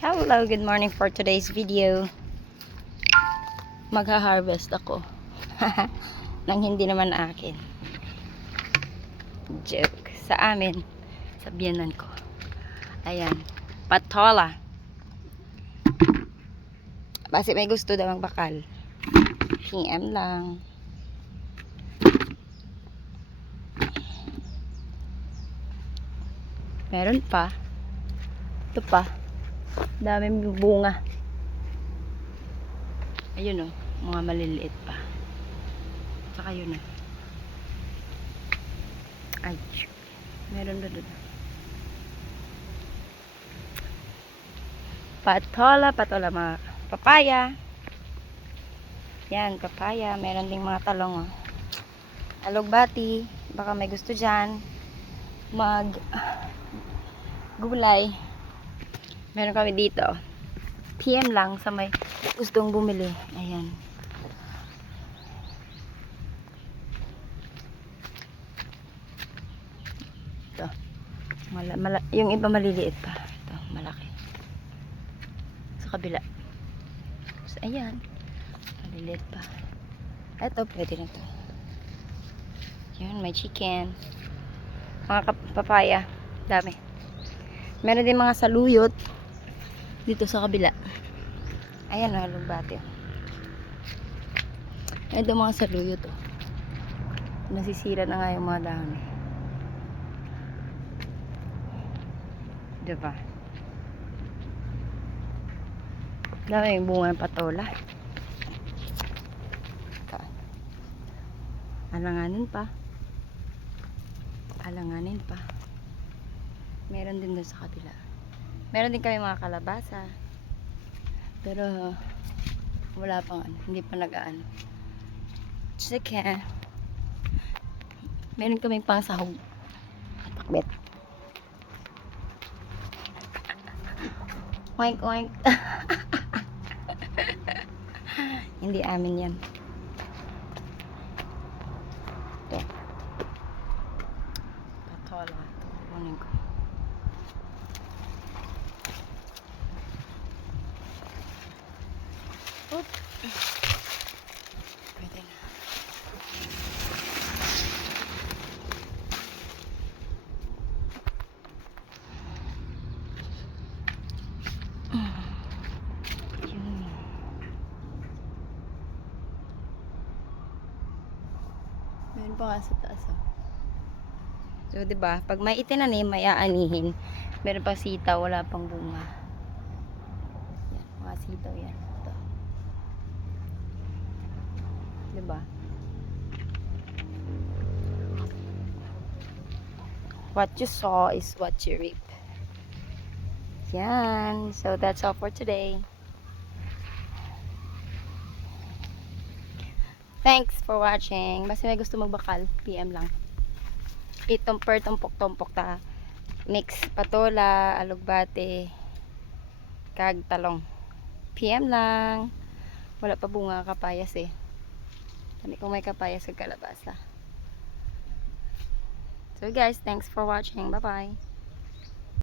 Hello, good morning for today's video. Magha-harvest ako. Nang hindi naman akin. Joke. Sa amin. Sa biyanan ko. Ayan. Patola. Basta may gusto daw magbakal. PM lang. Meron pa. Ito pa. Daming bunga. Ayun o. Mga maliliit pa. Saka yun o. Ay. Meron doon. Patola mga papaya. Yan, papaya. Meron ding mga talong o. Alugbati. Baka may gusto dyan. Gulay. Meron kami dito. PM lang sa may gustong bumili. Ayan. Ito. Yung iba maliliit pa. Ito, malaki. Sa kabila. So, ayan. Maliliit pa. Ito, pwede na to. Yan, may chicken. Mga papaya. Dami. Meron din mga saluyot dito sa kabila. Ayan o, alugbati. Ito mga saluyot o. Nasisira na nga yung mga dahon. Diba? Dami yung bunga ng patola. Ito. Alanganin pa. Meron din doon sa kabila. Meron din kami mga kalabasa. Pero wala pang ano, hindi pa nag-aano. Chicken. Meron kaming pang sahog. Takbet. Oink oink. Hindi amin yan. Ito. Patola. Kunin ko. Oop. Pwede na. Meron pa nga sa taas oh. So, diba? Pag may itinanim, may aanihin. Meron pa sitaw, wala pang bunga. Yan, mga sitaw yan. Ito. Diba? What you saw is what you reap. Yan. So, that's all for today. Thanks for watching. Basta may gusto magbakal, PM lang. Itong per tumpok-tumpok ta. Mix patola, alugbate, kag talong. PM lang. Wala pa bunga kapayas eh. Dami kung may kapayas sa kalabasa. So guys, thanks for watching. Bye-bye.